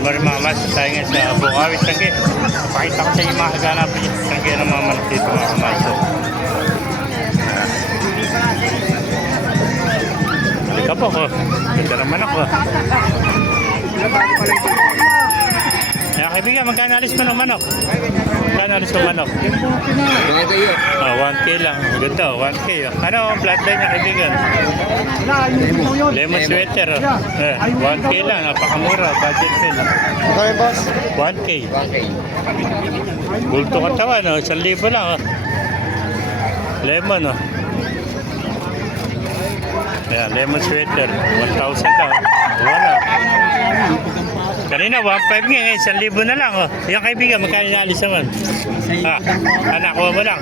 Good morning mga mas. Tayo ngayon sa Bukawi, Tangge. Pakita ko sa inyo mga kaganapin yung Tangge ng mga manok dito mga kamay. Halika po ko. Ganda ng manok ko. Kaya kaibigan, magkano alis mo ng manok? Magkano alis mo manok? 1K lang. Ganda, 1K. Ano ang bloodline niya kaibigan? Lemon sweater. 1K lang, napakamura. Budget din. Okay, boss. 1K. Bulto katawan, 1,000 lang. Lemon, Ayan, lemon sweater. 1,000 lang. Wala. Kanina, 1,500 nga. 1,000 na lang. Yung kaibigan, magkano naalis naman? Nakuha mo lang.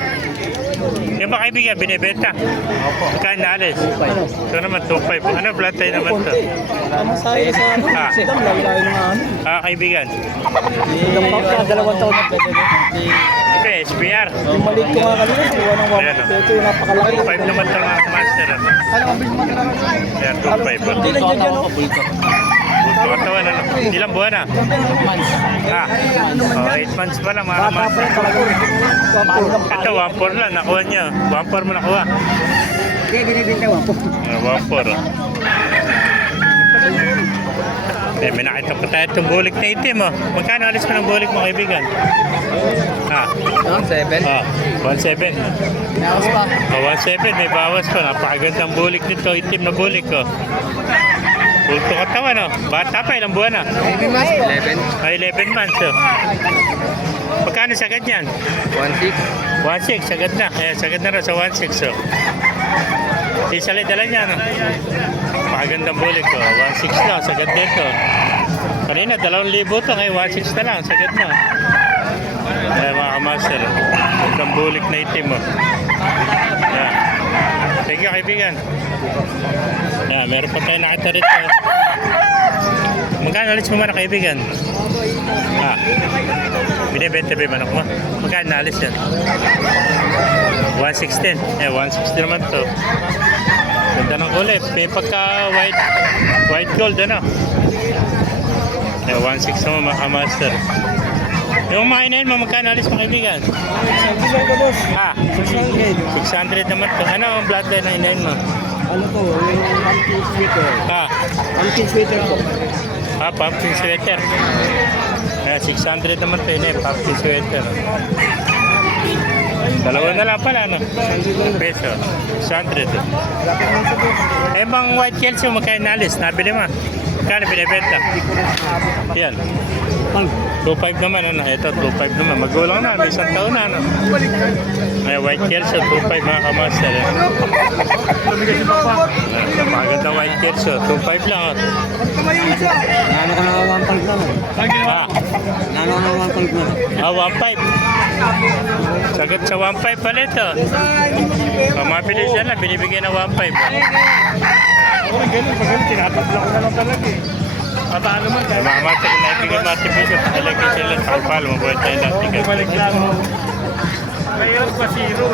Yung ba kaibigan, binibenta? Magkano naalis? Ito naman, 2,500. Ano, blood tayo naman ito? Masaya sa sidang, lagi-lagi ng ano. Kaibigan. Dalawang taon na pwede. Okay, SPR. Yung maliit ko nga kanina, kuha ng 1. Ito yung napakalaki. 2,500 naman ito mga master. Ayan, 2,500. Hindi lang dyan, no? Bulto katawan, ilang buwan na? 8 months pa lang mga master. Ito, 1,400 lang, nakuha niya. 1,400 mo nakuha. Kaya binibinta 1,400. May nakita pa tayo itong bulik na itim. Magkano alis mo ng bulik mo kaibigan? 1,700. 1,700. Nakas pa. 1,700, may bawas pa. Napakagandang bulik nito, itim na bulik ko. Bulto katawan, Bata pa, ilang buwan na? 11 months po. 11 months, Magkano sagad yan? 1,600. 1,600, sagad na. Sagad na rin sa 1,600, Isali dala niya, Napakagandang bulik ko. 1,600 lang, sagad dito. Kanina, 2,000 to. Ngayon, 1,600 na lang, sagad na. Mga kamaster, itong bulik na itim, Yan. Thank you, kaibigan. Meron pa tayo nakita rito. Magkano alis mo man kaibigan? Binibenta ba yung manok mo? Magkano naalis yan? 116. 160 naman to. Ganda ng kulay. May pagka white gold, 160 naman mga master. Yung mga inayin mo, magkano alis mo kaibigan? 600 ko, boss. 600 naman to. Ano ang bloodline na inayin mo? Ano to? Yung pumpkin sweater. Pumpkin sweater po. Pumpkin sweater. 600 naman to yun pumpkin sweater. Dalawa na lang pala, Peso. 600. Bang white calcium, magkano nalis? Nabili mo? Magkano binibenta? Yan. 2,500 naman, Ito, 2,500 naman. Magulang na, may isang taon na, May white calcium, 2,500 mga kamaster. Maganda white calcium, 2,500 lang, Nano ka na 1,500 naman. Nano ka na 1,500 naman. 1,500. Sagot sa 1,500 pala ito. Mabilis yan lang, binibigyan ng 1,500. Magaling, tinatatla ko na lang talaga Paano man? Mga master, naibigyan natin video. Talagay sila sa kapal, mabuhay tayo natin. Balik lang. Mayroon pa zero